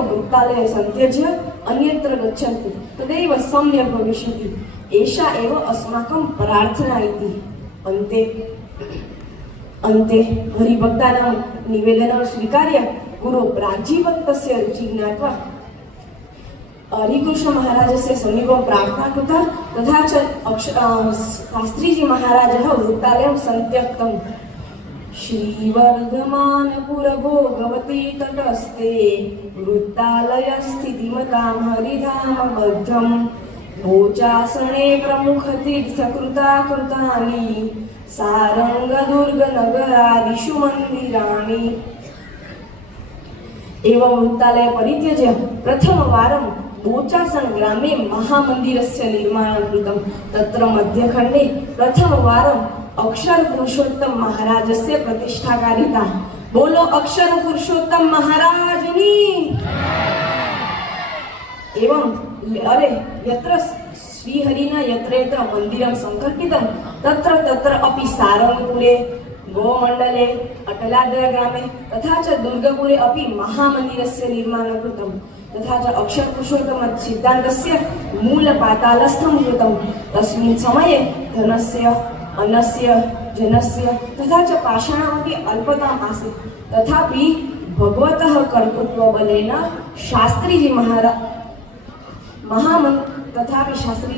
वृत्तालये सन्त्यज्य अन्यत्र गच्छन्ति तदैव सम्यक् भविष्यति। एषा एव अस्माकं प्रार्थना इति। अन्ते हरिभक्तानां निवेदनं स्वीकार्य गुरु प्राज्ञभक्तस्य रुचि ज्ञात्वा हरिकृष्ण महाराजस्य समीपं प्रार्थना कृता। तथा च शास्त्रीजी महाराजः वृत्तालयं सन्त्यक्तम्। श्रीवर्धमानपुरभोगवती तटस्थे वृत्तालयस्थितिमतां हरिधामबद्धं भोजासने प्रमुखतीर्थकृताकृतानि सारङ्गदुर्गनगरादिषु मन्दिराणि। एवं वृत्तालय परित्यज्य प्रथमवारं बोचासन ग्रामे महामन्दिरस्य निर्माणं कृतं। तत्र मध्यखण्डे प्रथमवारं अक्षर पुरुषोत्तम महाराजस्य प्रतिष्ठा कारिता। बोलो अक्षर पुरुषोत्तम महाराजनी। एवं यत्र श्रीहरिना यत्र यत्र मन्दिरं संकल्पितं तत्र तत्र अपि सारङ्गपुरे, गोमण्डले, अटलादरा ग्रामे तथा च दुर्गपुरे अपि महामन्दिरस्य निर्माणं कृतं। तथा च अक्षर पुरुषोत्तम सिद्धान्तस्य मूलपातालस्थं कृतं। तस्मिन् समये धनस्य, अन्नस्य, जनस्य तथा च पाषाणमपि अल्पताम् आसीत्। तथापि भगवतः कर्तृत्वबलेन शास्त्रीजी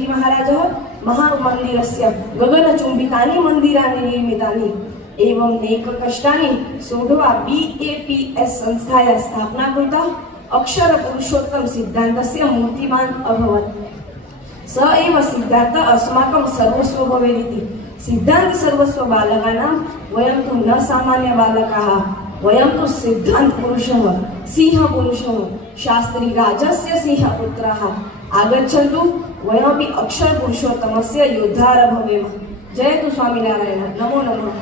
महाराजः महामन्दिरस्य गगनचुम्बितानि मन्दिराणि निर्मितानि। एवं नैककष्टानि सोढ्वा BAPS संस्थायाः स्थापना कृता। अक्षर पुरुषोत्तम सिद्धान्तस्य मूर्तिमान् अभवत्। स एव सिद्धान्त अस्माकं सर्वस्व भवेदिति। सिद्धान्त सर्वस्व बालकानां वयं तु न सामान्य बालकाः, वयं तु सिद्धान्त पुरुषः, सिंह पुरुषः, शास्त्री राजस्य सिंहपुत्राः। आगच्छन्तु वयमपि अक्षर पुरुषोत्तमस्य योद्धारः भवेम। जयतु स्वामिनारायण। नमो नमः।